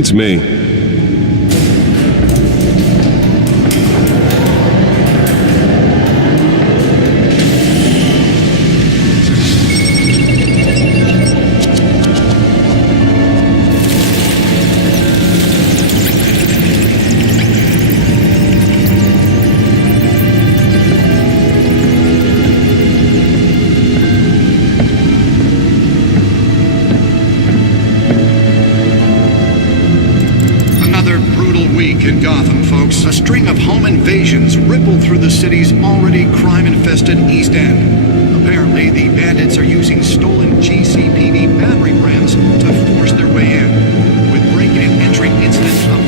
It's me. In Gotham, folks, a string of home invasions rippled through the city's already crime-infested East End. Apparently, the bandits are using stolen GCPD battering rams to force their way in, with break-in and entry incidents up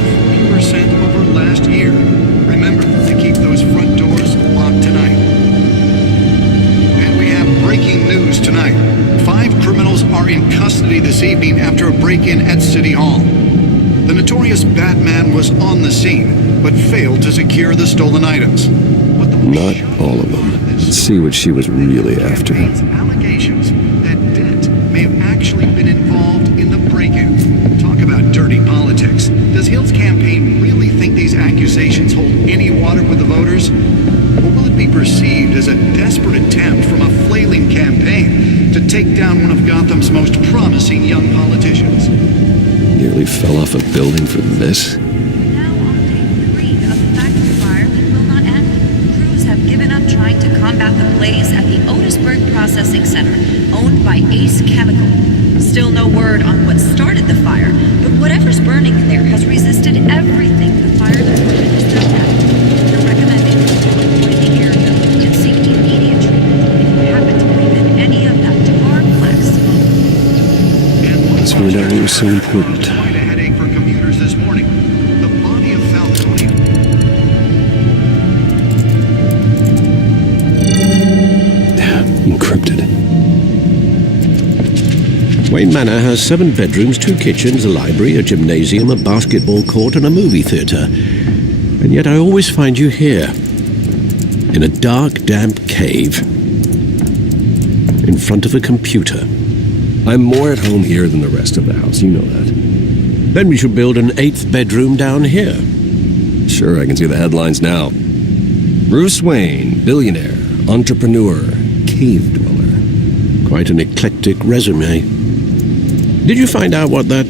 40% over last year. Remember to keep those front doors locked tonight. And we have breaking news tonight. 5 criminals are in custody this evening after a break-in at City Hall. The notorious Batman was on the scene, but failed to secure the stolen items. Not all of them. Let's see what she was really after. Allegations that Dent may have actually been involved in the break-in. Talk about dirty politics. Does Hill's campaign really think these accusations hold any water with the voters? Or will it be perceived as a desperate attempt from a flailing campaign to take down one of Gotham's most promising young politicians? Nearly fell off a building for this. Now on day 3 of the factory fire that will not end. Crews have given up trying to combat the blaze at the Otisburg Processing Center, owned by Ace Chemical. Still no word on what started the fire, but whatever's burning in there has resisted everything the fire department has thrown at it. They're recommending you avoid the area and seek immediate treatment if you happen to breathe in any of that tar black smoke. Let's find out what was so important. Quite a headache for commuters this morning. The body of Falcone. Encrypted. Wayne Manor has 7 bedrooms, 2 kitchens, a library, a gymnasium, a basketball court, and a movie theatre. And yet I always find you here, in a dark, damp cave, in front of a computer. I'm more at home here than the rest of the house, you know that. Then we should build an 8th bedroom down here. Sure, I can see the headlines now. Bruce Wayne, billionaire, entrepreneur, cave dweller. Quite an eclectic resume. Did you find out what that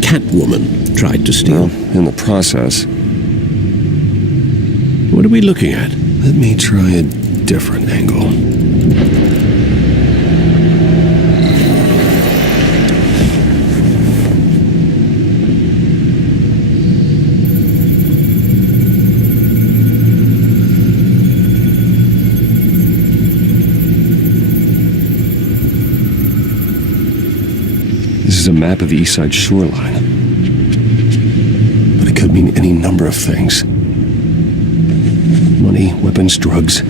Catwoman tried to steal? Well, in the process. What are we looking at? Let me try a different angle. This is a map of the East Side shoreline. But it could mean any number of things. Money, weapons, drugs.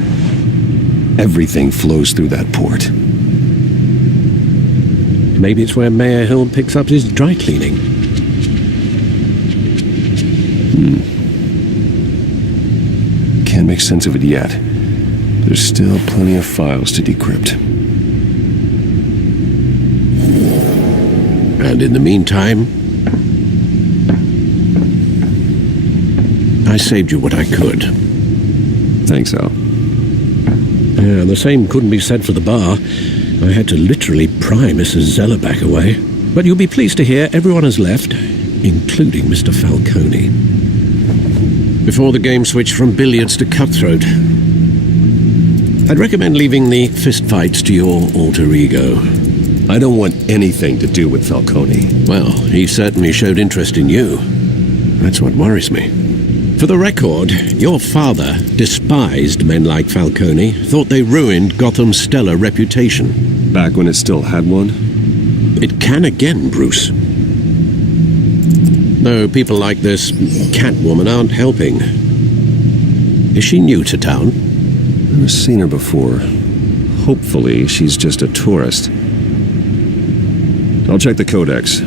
Everything flows through that port. Maybe it's where Mayor Hill picks up his dry cleaning. Can't make sense of it yet. There's still plenty of files to decrypt. And in the meantime, I saved you what I could. Thanks, Al. Yeah, the same couldn't be said for the bar. I had to literally pry Mrs. Zellerback away. But you'll be pleased to hear everyone has left, including Mr. Falcone. Before the game switched from billiards to cutthroat, I'd recommend leaving the fistfights to your alter ego. I don't want anything to do with Falcone. Well, he certainly showed interest in you. That's what worries me. For the record, your father despised men like Falcone, thought they ruined Gotham's stellar reputation. Back when it still had one? It can again, Bruce. Though people like this Catwoman aren't helping. Is she new to town? Never seen her before. Hopefully, she's just a tourist. I'll check the codex.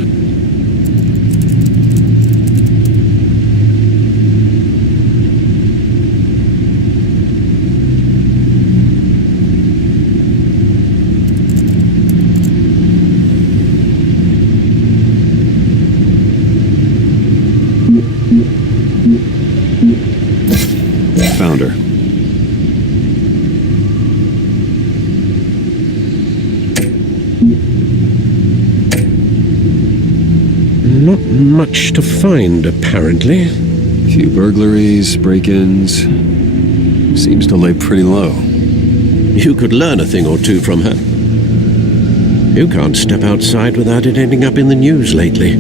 Not much to find, apparently. Few burglaries, break-ins. Seems to lay pretty low. You could learn a thing or two from her. You can't step outside without it ending up in the news lately,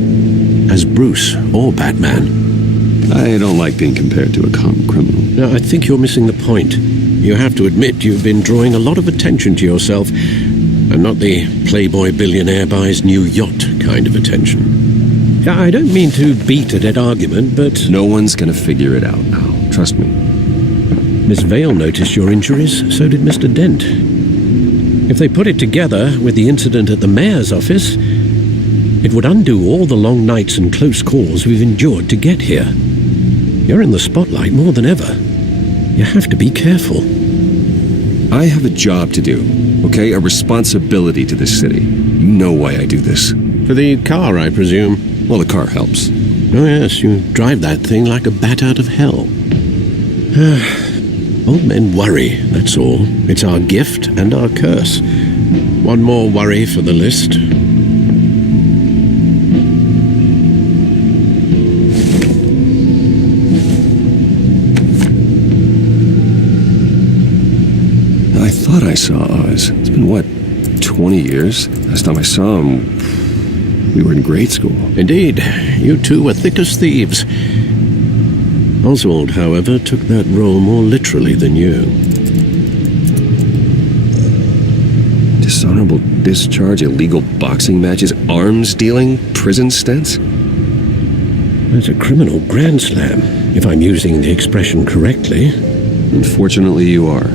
as Bruce or Batman. I don't like being compared to a common criminal. Now, I think you're missing the point. You have to admit you've been drawing a lot of attention to yourself, and not the playboy billionaire buys new yacht kind of attention. I don't mean to beat a dead argument, but... No one's gonna figure it out now. Trust me. Miss Vale noticed your injuries, so did Mr. Dent. If they put it together with the incident at the mayor's office, it would undo all the long nights and close calls we've endured to get here. You're in the spotlight more than ever. You have to be careful. I have a job to do, okay? A responsibility to this city. You know why I do this. For the car, I presume. Well, the car helps. Oh yes, you drive that thing like a bat out of hell. Old men worry, that's all. It's our gift and our curse. One more worry for the list. I thought I saw Oz. It's been, what, 20 years? Last time I saw him, we were in grade school. Indeed, you two were thick as thieves. Oswald, however, took that role more literally than you. Dishonorable discharge, illegal boxing matches, arms dealing, prison stints? That's a criminal grand slam, if I'm using the expression correctly. Unfortunately, you are.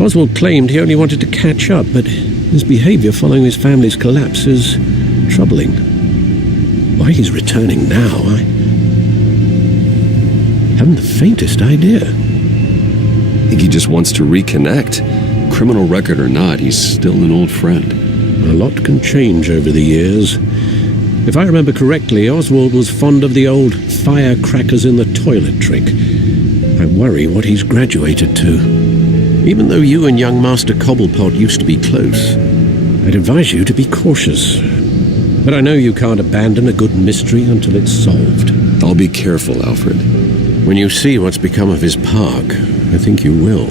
Oswald claimed he only wanted to catch up, but his behavior following his family's collapse is troubling. Why he's returning now, I haven't the faintest idea. I think he just wants to reconnect. Criminal record or not, he's still an old friend. A lot can change over the years. If I remember correctly, Oswald was fond of the old firecrackers in the toilet trick. I worry what he's graduated to. Even though you and young Master Cobblepot used to be close, I'd advise you to be cautious. But I know you can't abandon a good mystery until it's solved. I'll be careful, Alfred. When you see what's become of his park, I think you will.